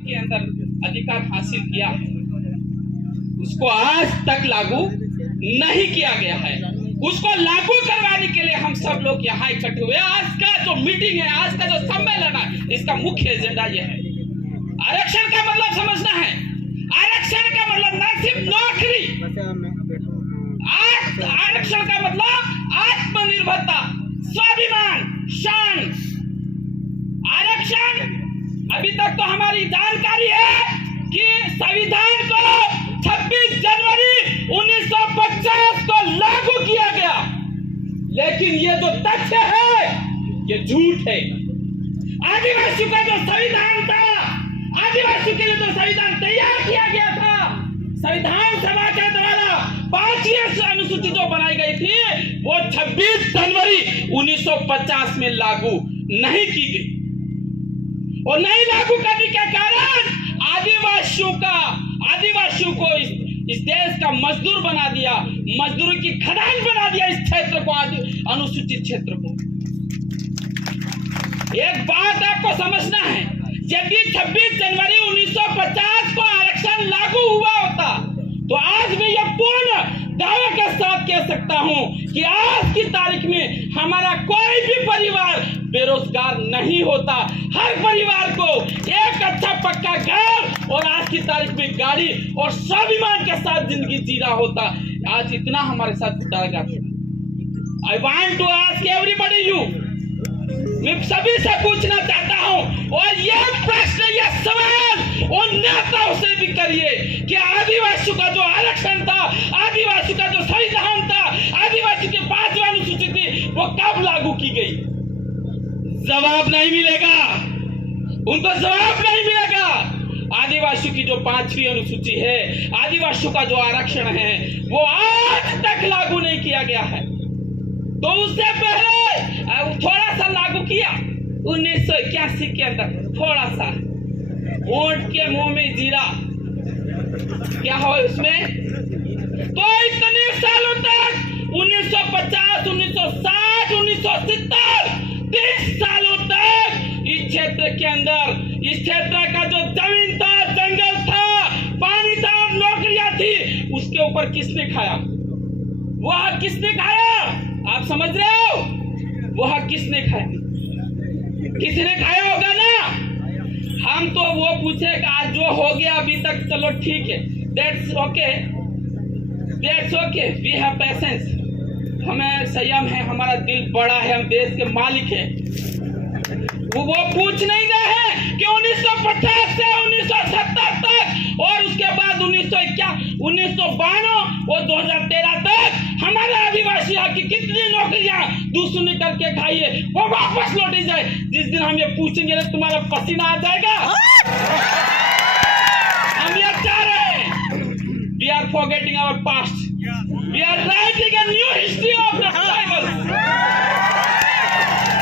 के अंदर अधिकार हासिल किया उसको आज तक लागू नहीं किया गया है। उसको लागू करवाने के लिए हम सब लोग यहाँ इकट्ठे हुए। आज का जो मीटिंग है, आज का जो सम्मेलन है, इसका मुख्य एजेंडा यह है, आरक्षण का मतलब समझना है। आरक्षण का मतलब न सिर्फ नौकरी, आरक्षण का मतलब आत्मनिर्भरता, स्वाभिमान, शान। आरक्षण अभी तक तो हमारी जानकारी है कि संविधान को 26 जनवरी 1950 को लागू किया गया, लेकिन ये जो तथ्य है ये झूठ है। आदिवासियों का जो संविधान था, आदिवासियों के लिए जो संविधान तैयार किया गया था, संविधान सभा के द्वारा 5वीं अनुसूची जो बनाई गई थी वो 26 जनवरी 1950 में लागू नहीं की गई। और नहीं लागू करने के कारण आदिवासियों को इस देश का मजदूर बना दिया, मजदूरों की खदान बना दिया इस क्षेत्र को, अनुसूचित क्षेत्र को। एक बात आपको समझना है, यदि 26 जनवरी 1950 को आरक्षण लागू हुआ होता तो आज मैं यह पूर्ण दावे के साथ कह सकता हूं कि आज की तारीख में हमारा कोई भी परिवार बेरोजगार नहीं होता। हर परिवार को एक अच्छा पक्का घर और आज की तारीख में गाड़ी और स्वाभिमान के साथ जिंदगी जी रहा होता। आज इतना हमारे साथ जुटाएगा। I want to ask everybody you, मैं सभी से पूछना चाहता हूं, और यह प्रश्न, यह सवाल उन नेताओं से भी करिए कि आदिवासियों का जो आरक्षण था, आदिवासियों का जो संविधान था, आदिवासी की 5वीं अनुसूची थी, वो कब लागू की गई? जवाब नहीं मिलेगा, उनको जवाब नहीं मिलेगा। आदिवासियों की जो 5वीं अनुसूची है, आदिवासियों का जो आरक्षण है, वो आज तक लागू नहीं किया गया है। तो उससे पहले थोड़ा सा लागू किया 1981 के अंदर, थोड़ा सा ऊंट के मुंह में जीरा, क्या हो इसमें? तो इतने सालों तक 1950, 1960, 1970, 30 सालों तक इस क्षेत्र के अंदर, इस क्षेत्र का जो जमीन था, जंगल था, पानी था और नौकरियां थी, उसके ऊपर किसने खाया? वह किसने खाया? आप समझ रहे हो? वह किसने खाया? किसने खाया होगा ना? हम तो वो पूछे कि आज जो हो गया अभी तक, चलो ठीक है, that's okay, that's okay, we have patience, हमें संयम है, हमारा दिल बड़ा है, हम देश के मालिक हैं। वो पूछ नहीं रहे हैं कि 1950 से 1970 तक और उसके बाद 1992 और 2013 तक हमारे आदिवासी की कितनी नौकरियां दूसरे करके खाई है, वो वापस लौटी जाए। जिस दिन हम ये पूछेंगे ना, तुम्हारा पसीना आ जाएगा। हम ये चाह रहे हैं, we are forgetting our past, we are writing a new history of the tribals.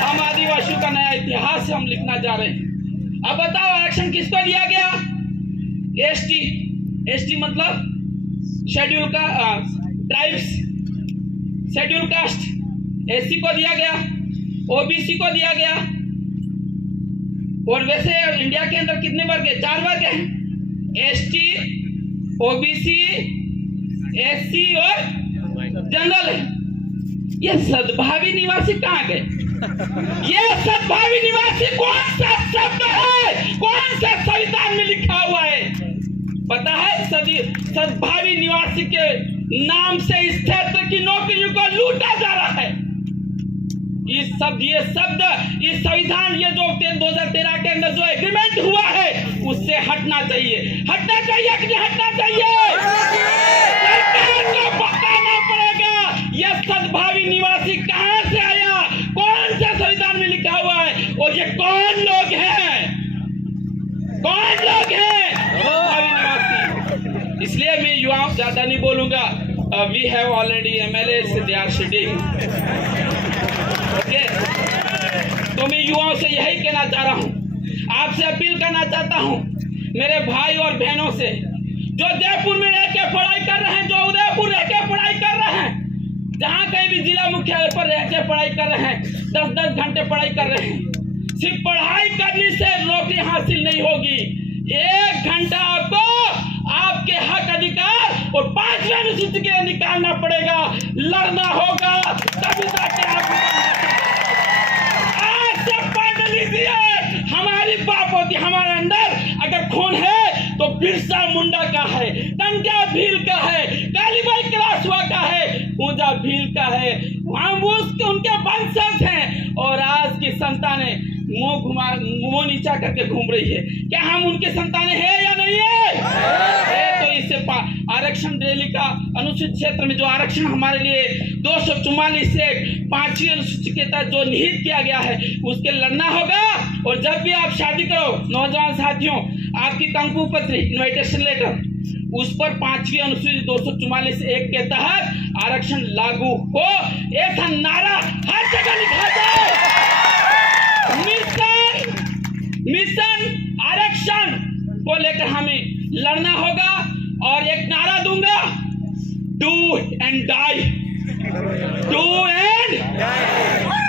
हम आदिवासियों का नया इतिहास हम लिखना जा रहे हैं। अब बताओ, आरक्षण किसको दिया गया? एसटी मतलब शेड्यूल का ट्राइब्स, शेड्यूल कास्ट, एससी को दिया गया, ओबीसी को दिया गया। और वैसे इंडिया के अंदर कितने वर्ग है? 4 वर्ग हैं, एसटी, ओबीसी, एससी और जनरल है। ये सद्भावी निवासी कहाँ गए? ये सद्भावी निवासी कौन सा शब्द है? कौन सा संविधान में लिखा हुआ है? पता है? सद्भावी निवासी के नाम से इस क्षेत्र की नौकरियों को लूटा जा रहा है। ये शब्द, ये संविधान, ये जो 2013 के अंदर जो एग्रीमेंट हुआ है, उससे हटना चाहिए। हटना चाहिए कि नहीं हटना चाहिए? सरकार को बताना पड़ेगा यह सद्भावी निवासी कहां से आया, कौन सा संविधान में लिखा हुआ है, और ये कौन लोग हैं? कौन लोग हैं सद्भावी निवासी? इसलिए मैं युवाओं ज्यादा नहीं बोलूंगा। We have already MLAs, they are sitting, okay. तो मैं युवाओं से यही कहना चाह रहा हूं, आपसे अपील करना चाहता हूं, मेरे भाई और बहनों से, जो जयपुर में रह के पढ़ाई कर रहे हैं, जो उदयपुर रह के पढ़ाई कर रहे हैं, जहां कहीं भी जिला मुख्यालय पर रह के पढ़ाई कर रहे हैं, 10-10 घंटे पढ़ाई कर रहे हैं, सिर्फ पढ़ाई करने से नौकरी हासिल नहीं होगी। संभालना पड़ेगा, लड़ना होगा, तभी जाके आप आज से पढ़ लीजिए। हमारी बाप होती, हमारे अंदर अगर खून है तो बिरसा मुंडा का है, टंकिया भील का है, कालीबाई क्लासवा का है, पूजा भील का है। हम उनके वंशज हैं और आज की संतानें मुंह नीचा करके घूम रही है। क्या हम उनके संतानें हैं या नहीं है? तो इससे आरक्षण रैली का अनुसूचित क्षेत्र में जो आरक्षण हमारे लिए 244 से 5वीं अनुसूची के तहत जो निहित किया गया है उसके लड़ना होगा। और जब भी आप शादी करो नौजवान साथियों, आपकी कंकु पत्री इन्विटेशन लेटर उस पर 5वीं अनुसूची 244(1) के तहत आरक्षण लागू हो, ऐसा नारा हर जगह लिखा जाए। मिशन आरक्षण को लेकर हमें लड़ना होगा। और एक नारा दूंगा, do and die, do and die.